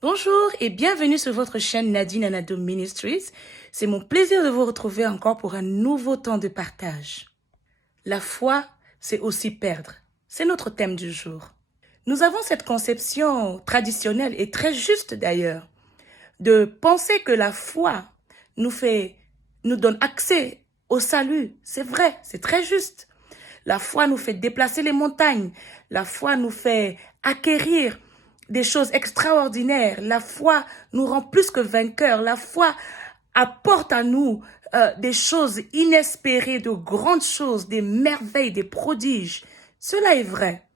Bonjour et bienvenue sur votre chaîne Nadine Anado Ministries. C'est mon plaisir de vous retrouver encore pour un nouveau temps de partage. La foi, c'est aussi perdre. C'est notre thème du jour. Nous avons cette conception traditionnelle et très juste d'ailleurs, de penser que la foi nous donne accès au salut. C'est vrai, c'est très juste. La foi nous fait déplacer les montagnes. La foi nous fait acquérir des choses extraordinaires. La foi nous rend plus que vainqueurs. La foi apporte à nous des choses inespérées, de grandes choses, des merveilles, des prodiges. Cela est vrai.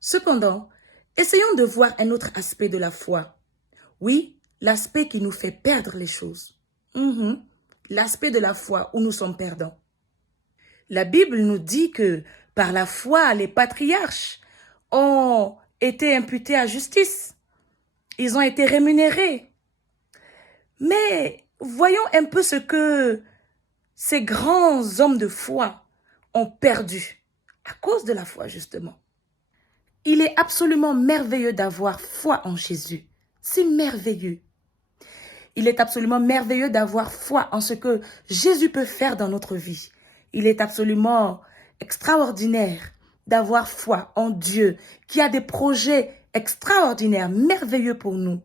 Cependant, essayons de voir un autre aspect de la foi. Oui, l'aspect qui nous fait perdre les choses. L'aspect de la foi où nous sommes perdants. La Bible nous dit que par la foi, les patriarches ont été imputés à justice. Ils ont été rémunérés. Mais voyons un peu ce que ces grands hommes de foi ont perdu à cause de la foi, justement. Il est absolument merveilleux d'avoir foi en Jésus. C'est merveilleux. Il est absolument merveilleux d'avoir foi en ce que Jésus peut faire dans notre vie. Il est absolument extraordinaire d'avoir foi en Dieu qui a des projets extraordinaires, merveilleux pour nous.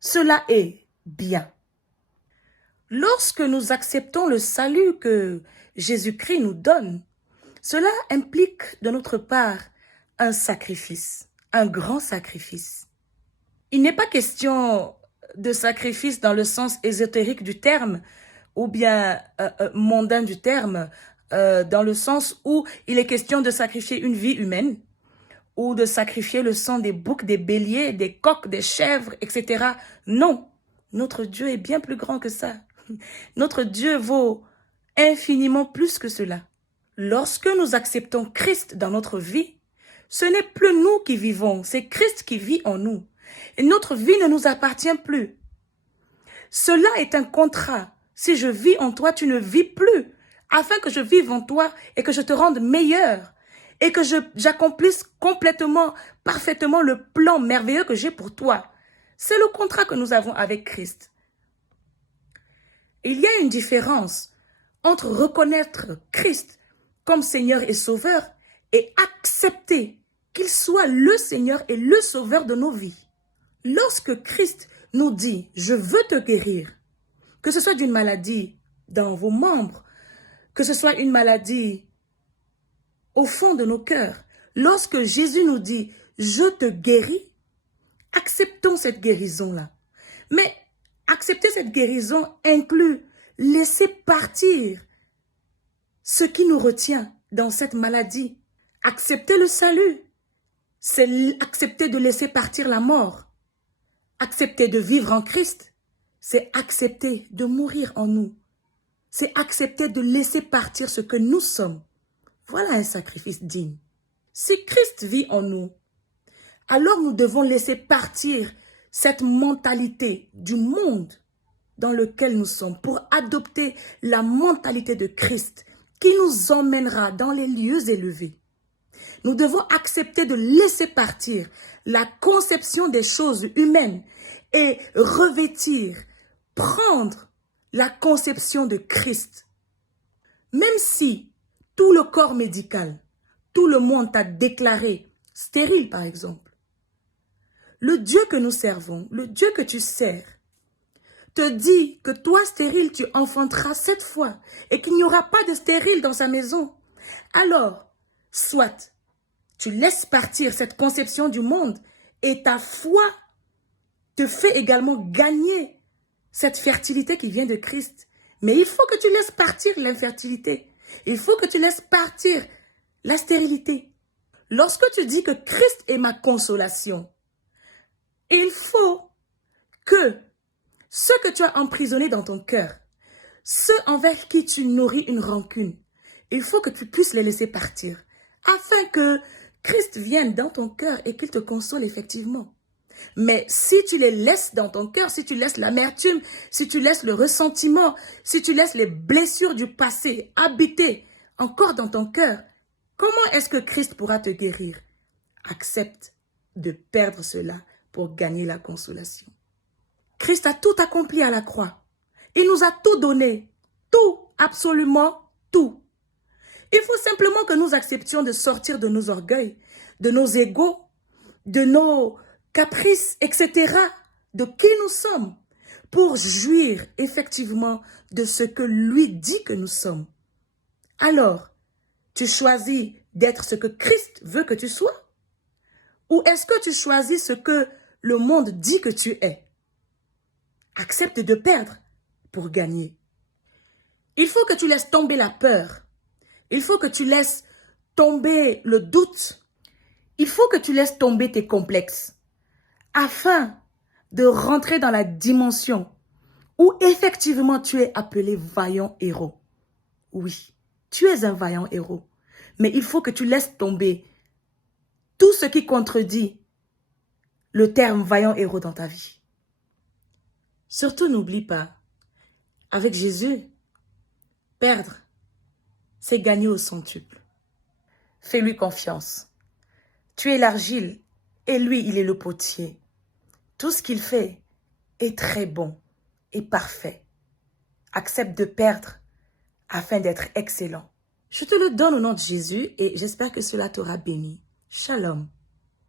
Cela est bien. Lorsque nous acceptons le salut que Jésus-Christ nous donne, cela implique de notre part un sacrifice, un grand sacrifice. Il n'est pas question de sacrifice dans le sens ésotérique du terme ou bien mondain du terme, dans le sens où il est question de sacrifier une vie humaine ou de sacrifier le sang des boucs, des béliers, des coqs, des chèvres, etc. Non, notre Dieu est bien plus grand que ça. Notre Dieu vaut infiniment plus que cela. Lorsque nous acceptons Christ dans notre vie, ce n'est plus nous qui vivons, c'est Christ qui vit en nous. Et notre vie ne nous appartient plus. Cela est un contrat. Si je vis en toi, tu ne vis plus. Afin que je vive en toi et que je te rende meilleur. Et que j'accomplisse complètement, parfaitement le plan merveilleux que j'ai pour toi. C'est le contrat que nous avons avec Christ. Il y a une différence entre reconnaître Christ comme Seigneur et Sauveur et accepter qu'il soit le Seigneur et le Sauveur de nos vies. Lorsque Christ nous dit « je veux te guérir », que ce soit d'une maladie dans vos membres, que ce soit une maladie au fond de nos cœurs, lorsque Jésus nous dit « je te guéris », acceptons cette guérison-là. Mais accepter cette guérison inclut laisser partir ce qui nous retient dans cette maladie. Accepter le salut, c'est accepter de laisser partir la mort. Accepter de vivre en Christ, c'est accepter de mourir en nous. C'est accepter de laisser partir ce que nous sommes. Voilà un sacrifice digne. Si Christ vit en nous, alors nous devons laisser partir cette mentalité du monde dans lequel nous sommes pour adopter la mentalité de Christ qui nous emmènera dans les lieux élevés. Nous devons accepter de laisser partir la conception des choses humaines et revêtir, prendre la conception de Christ. Même si tout le corps médical, tout le monde t'a déclaré stérile par exemple, le Dieu que nous servons, le Dieu que tu sers, te dit que toi, stérile, tu enfanteras 7 fois et qu'il n'y aura pas de stérile dans sa maison. Alors, soit tu laisses partir cette conception du monde et ta foi te fait également gagner cette fertilité qui vient de Christ. Mais il faut que tu laisses partir l'infertilité. Il faut que tu laisses partir la stérilité. Lorsque tu dis que Christ est ma consolation, il faut que ceux que tu as emprisonnés dans ton cœur, ceux envers qui tu nourris une rancune, il faut que tu puisses les laisser partir, afin que Christ vienne dans ton cœur et qu'il te console effectivement. Mais si tu les laisses dans ton cœur, si tu laisses l'amertume, si tu laisses le ressentiment, si tu laisses les blessures du passé habiter encore dans ton cœur, comment est-ce que Christ pourra te guérir? Accepte de perdre cela pour gagner la consolation. Christ a tout accompli à la croix. Il nous a tout donné. Tout, absolument tout. Il faut simplement que nous acceptions de sortir de nos orgueils, de nos égos, de nos caprices, etc., de qui nous sommes, pour jouir effectivement de ce que lui dit que nous sommes. Alors, tu choisis d'être ce que Christ veut que tu sois? Ou est-ce que tu choisis ce que le monde dit que tu es? Accepte de perdre pour gagner. Il faut que tu laisses tomber la peur. Il faut que tu laisses tomber le doute. Il faut que tu laisses tomber tes complexes afin de rentrer dans la dimension où effectivement tu es appelé vaillant héros. Oui, tu es un vaillant héros. Mais il faut que tu laisses tomber tout ce qui contredit le terme vaillant héros dans ta vie. Surtout n'oublie pas, avec Jésus, perdre, c'est gagner au centuple. Fais-lui confiance. Tu es l'argile et lui, il est le potier. Tout ce qu'il fait est très bon et parfait. Accepte de perdre afin d'être excellent. Je te le donne au nom de Jésus et j'espère que cela t'aura béni. Shalom.